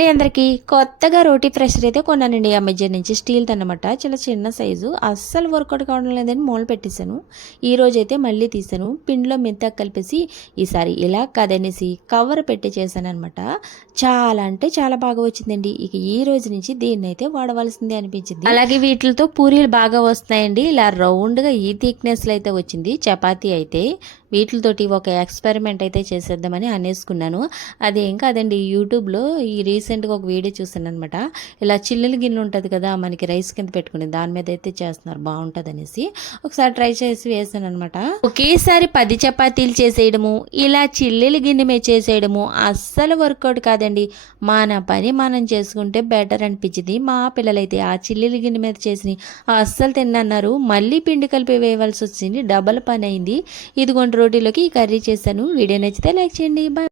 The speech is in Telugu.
అండి అందరికీ. కొత్తగా రోటీ ప్రెషర్ అయితే కొన్నానండి అమెజాన్ నుంచి. స్టీల్ది అనమాట. చాలా చిన్న సైజు. అస్సలు వర్కౌట్ కావడం లేదని మూల పెట్టేశాను. ఈరోజైతే మళ్ళీ తీసాను. పిండిలో మెంతాకు కలిపేసి ఈసారి ఇలా కాదనేసి కవర్ పెట్టి చేశానమాట. చాలా అంటే చాలా బాగా వచ్చిందండి. ఇక ఈ రోజు నుంచి దీన్ని అయితే వాడవలసిందే అనిపించింది. అలాగే వీటితో పూరీలు బాగా వస్తున్నాయండి. ఇలా రౌండ్గా ఈ థిక్నెస్లో అయితే వచ్చింది. చపాతీ అయితే వీటితోటి ఒక ఎక్స్పెరిమెంట్ అయితే చేసేద్దామని అనేసుకున్నాను. అదేం కాదండి, యూట్యూబ్లో ఈ రీసెంట్గా ఒక వీడియో చూసాను అనమాట. ఇలా చిల్లుల గిన్నె ఉంటుంది కదా మనకి రైస్ కింద పెట్టుకుని, దాని మీద అయితే చేస్తున్నారు, బాగుంటుంది అనేసి ఒకసారి ట్రై చేసి వేసాను అనమాట. ఒకేసారి 10 చపాతీలు చేసేయడము, ఇలా చిల్లుల గిన్నె మీద చేసేయడము అస్సలు వర్కౌట్ కాదండి. మన పని మనం చేసుకుంటే బెటర్ అనిపించింది. మా పిల్లలైతే ఆ చిల్లుల గిన్నె మీద చేసి అస్సలు తిన్నన్నారు. మళ్ళీ పిండి కలిపి వేయవలసి వచ్చింది. డబల్ పని అయింది. ఇదిగోండి రోటీలోకి ఈ కర్రీ చేశాను. వీడియో నచ్చితే లైక్ చేయండి. బాయ్.